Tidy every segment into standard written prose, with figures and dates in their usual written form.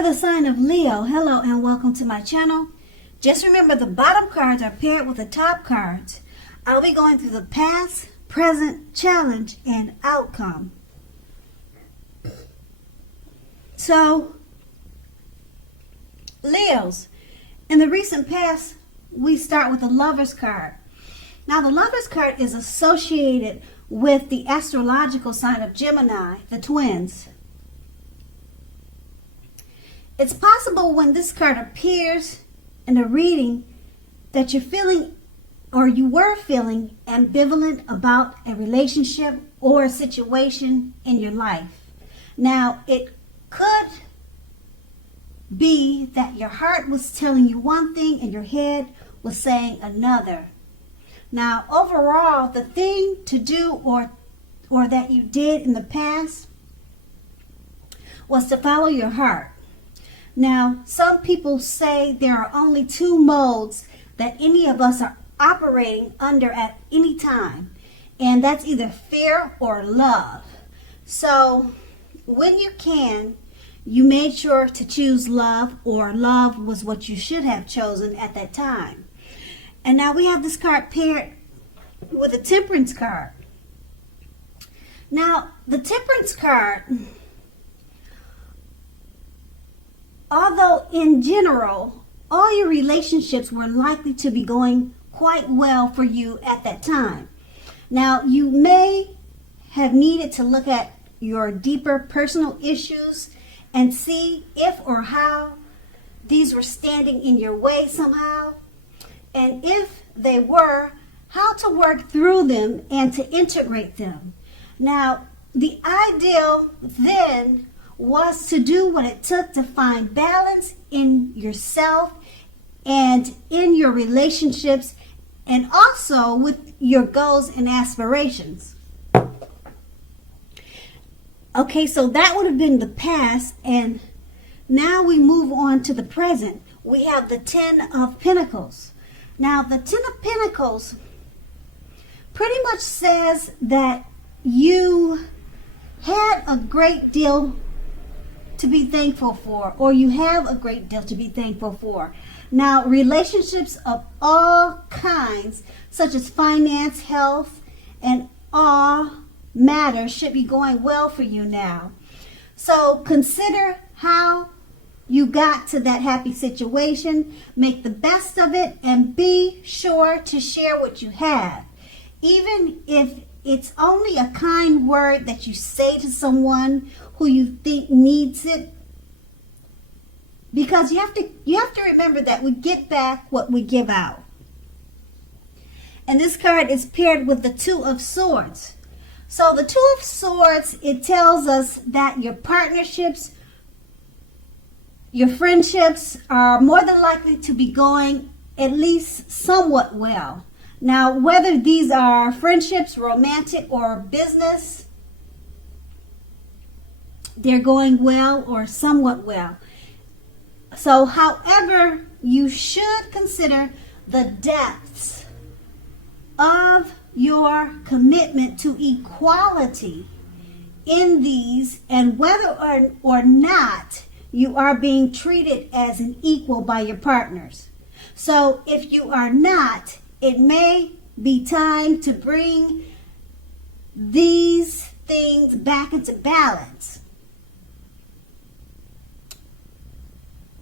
For the sign of Leo, hello and welcome to my channel. Just remember the bottom cards are paired with the top cards. I'll be going through the past, present, challenge, and outcome. So, Leos, in the recent past, we start with the Lover's card. Now, the Lover's card is associated with the astrological sign of Gemini, the twins. It's possible when this card appears in a reading that you're feeling or you were feeling ambivalent about a relationship or a situation in your life. Now, it could be that your heart was telling you one thing and your head was saying another. Now, overall, the thing to do or that you did in the past was to follow your heart. Now, some people say there are only two modes that any of us are operating under at any time, and that's either fear or love. So, when you can, you made sure to choose love, or love was what you should have chosen at that time. And now we have this card paired with a Temperance card. Now, the Temperance card, although in general, all your relationships were likely to be going quite well for you at that time. Now, you may have needed to look at your deeper personal issues and see if or how these were standing in your way somehow. And if they were, how to work through them and to integrate them. Now, the ideal then was to do what it took to find balance in yourself and in your relationships and also with your goals and aspirations. Okay, so that would have been the past, and now we move on to the present. We have the Ten of Pentacles. Now, the Ten of Pentacles pretty much says that you had a great deal to be thankful for, or you have a great deal to be thankful for. Now, relationships of all kinds, such as finance, health, and all matters should be going well for you now. So consider how you got to that happy situation, make the best of it, and be sure to share what you have. Even if it's only a kind word that you say to someone who you think needs it, because you have to remember that we get back what we give out. And this card is paired with the Two of Swords. So the Two of Swords, it tells us that your partnerships, your friendships are more than likely to be going at least somewhat well. Now, whether these are friendships, romantic, or business, they're going well or somewhat well. So, however, you should consider the depths of your commitment to equality in these, and whether or not you are being treated as an equal by your partners. So, if you are not, it may be time to bring these things back into balance.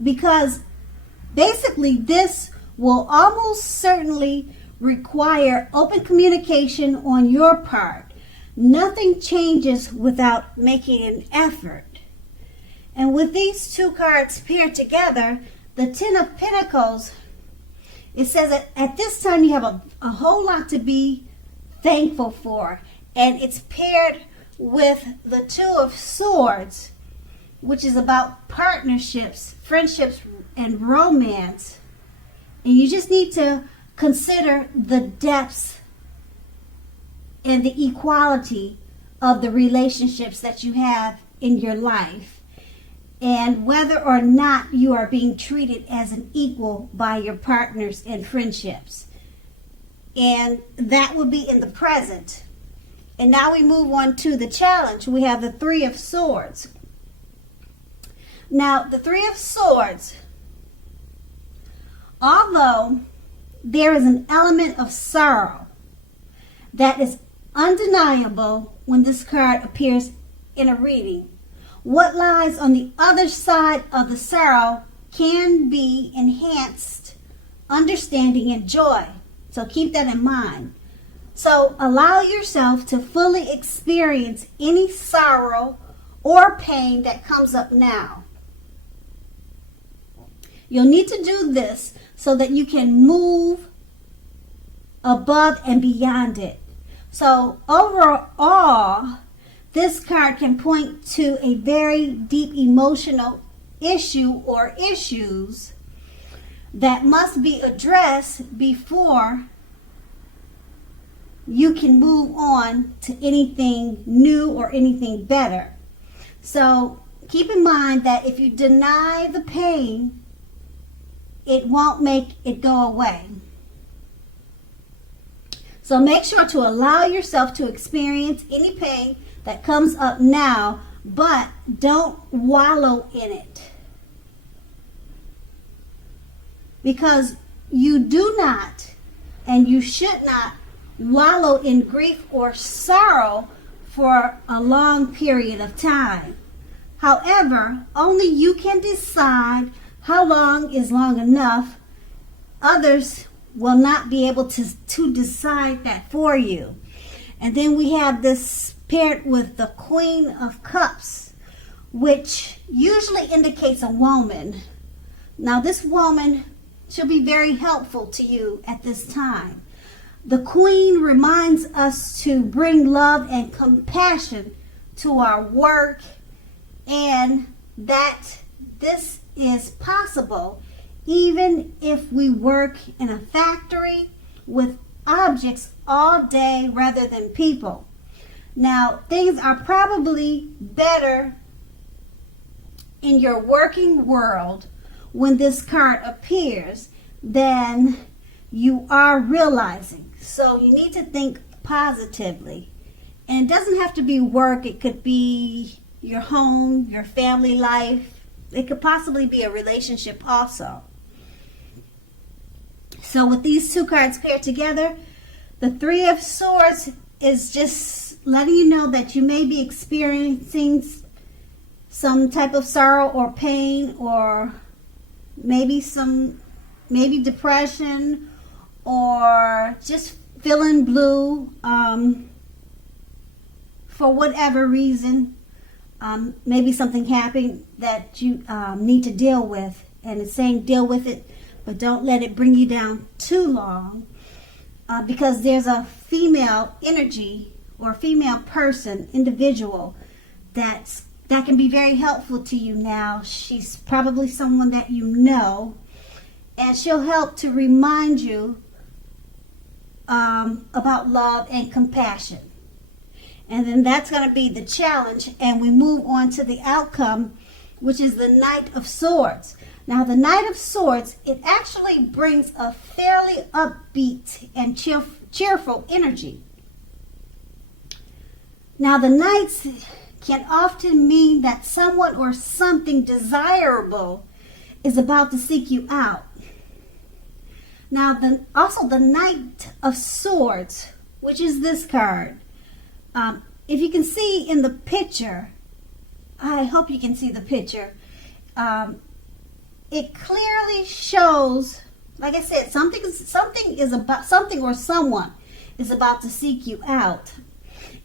Because basically this will almost certainly require open communication on your part. Nothing changes without making an effort. And with these two cards paired together, the Ten of Pentacles, it says that at this time you have a whole lot to be thankful for. And it's paired with the Two of Swords, which is about partnerships, friendships, and romance. And you just need to consider the depths and the equality of the relationships that you have in your life, and whether or not you are being treated as an equal by your partners and friendships. And that will be in the present. And now we move on to the challenge. We have the Three of Swords. Now, the Three of Swords, although there is an element of sorrow that is undeniable when this card appears in a reading, what lies on the other side of the sorrow can be enhanced understanding and joy. So keep that in mind. So allow yourself to fully experience any sorrow or pain that comes up now. You'll need to do this so that you can move above and beyond it. So overall, this card can point to a very deep emotional issue or issues that must be addressed before you can move on to anything new or anything better. So keep in mind that if you deny the pain, it won't make it go away. So make sure to allow yourself to experience any pain that comes up now, but don't wallow in it. Because you do not and you should not wallow in grief or sorrow for a long period of time. However, only you can decide how long is long enough. Others will not be able to decide that for you. And then we have this paired with the Queen of Cups, which usually indicates a woman. Now this woman should be very helpful to you at this time. The Queen reminds us to bring love and compassion to our work, and that this is possible even if we work in a factory with objects all day rather than people. Now, things are probably better in your working world when this card appears than you are realizing. So you need to think positively. And it doesn't have to be work. It could be your home, your family life. It could possibly be a relationship also. So with these two cards paired together, the Three of Swords is just letting you know that you may be experiencing some type of sorrow or pain, or maybe depression, or just feeling blue for whatever reason. Maybe something happened that you need to deal with, and it's saying deal with it, but don't let it bring you down too long, because there's a female energy or female person, individual, that can be very helpful to you now. She's probably someone that you know, and she'll help to remind you about love and compassion. And then that's going to be the challenge, and we move on to the outcome, which is the Knight of Swords. Now, the Knight of Swords, it actually brings a fairly upbeat and cheerful energy. Now, the Knights can often mean that someone or something desirable is about to seek you out. Now, also the Knight of Swords, which is this card. If you can see in the picture, I hope you can see the picture. It clearly shows, like I said, something or someone is about to seek you out,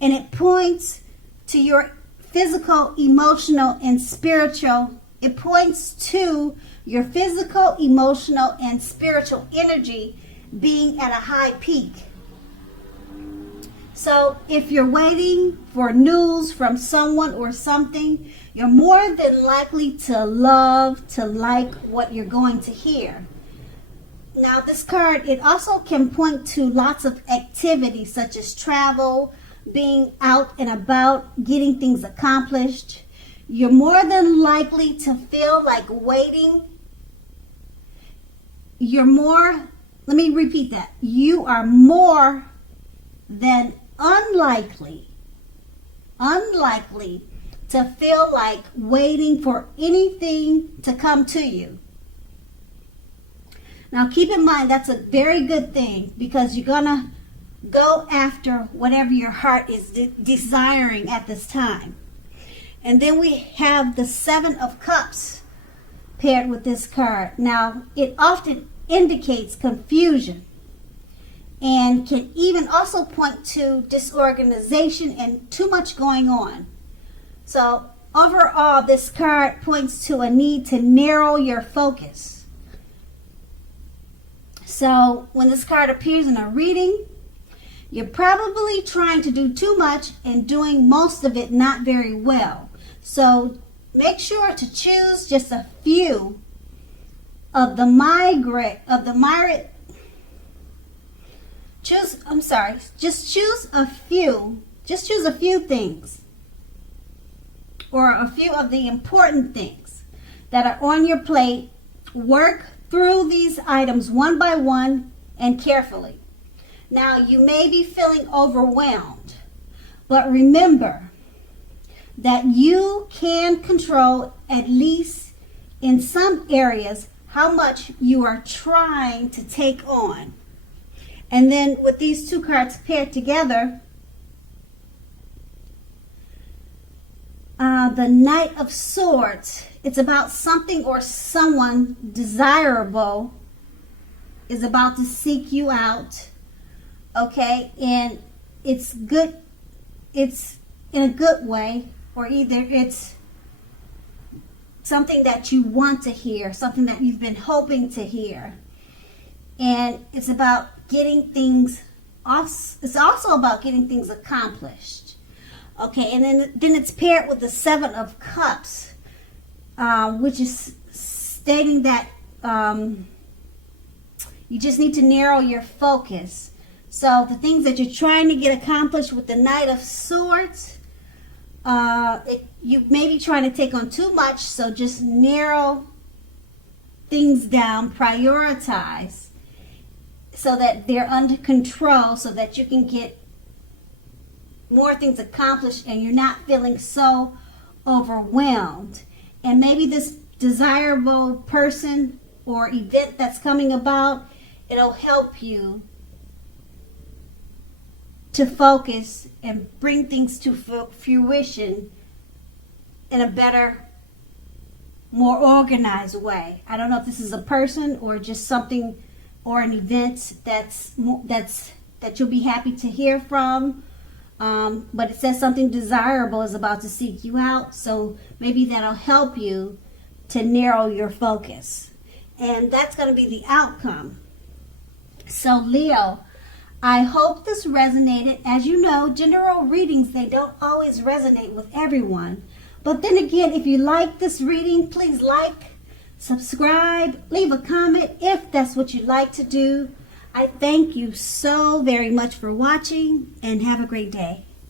and it points to your physical, emotional, and spiritual. It points to your physical, emotional, and spiritual energy being at a high peak. So if you're waiting for news from someone or something, you're more than likely to like what you're going to hear. Now, this card, it also can point to lots of activities such as travel, being out and about, getting things accomplished. You're more than likely to feel like waiting. Let me repeat that. You are more than unlikely to feel like waiting for anything to come to you. Now keep in mind that's a very good thing, because you're going to go after whatever your heart is desiring at this time. And then we have the Seven of Cups paired with this card. Now, it often indicates confusion and can even also point to disorganization and too much going on. So, overall, this card points to a need to narrow your focus. So, when this card appears in a reading, you're probably trying to do too much and doing most of it not very well. So make sure to choose just a few of the just choose a few things, or a few of the important things that are on your plate. Work through these items one by one and carefully. Now, you may be feeling overwhelmed, but remember that you can control, at least in some areas, how much you are trying to take on. And then with these two cards paired together, the Knight of Swords, it's about something or someone desirable is about to seek you out. Okay, and it's good, it's in a good way, or either it's something that you want to hear, something that you've been hoping to hear. And it's about getting things off, it's also about getting things accomplished. Okay, and then it's paired with the Seven of Cups, which is stating that you just need to narrow your focus. So the things that you're trying to get accomplished with the Knight of Swords, you may be trying to take on too much, so just narrow things down, prioritize, so that they're under control, so that you can get more things accomplished and you're not feeling so overwhelmed. And maybe this desirable person or event that's coming about, it'll help you to focus and bring things to fruition in a better, more organized way. I don't know if this is a person or just something or an event that you'll be happy to hear from. But it says something desirable is about to seek you out, so maybe that'll help you to narrow your focus. And that's going to be the outcome. So Leo, I hope this resonated. As you know, general readings, they don't always resonate with everyone. But then again, if you like this reading, please like, subscribe, leave a comment if that's what you'd like to do. I thank you so very much for watching, and have a great day.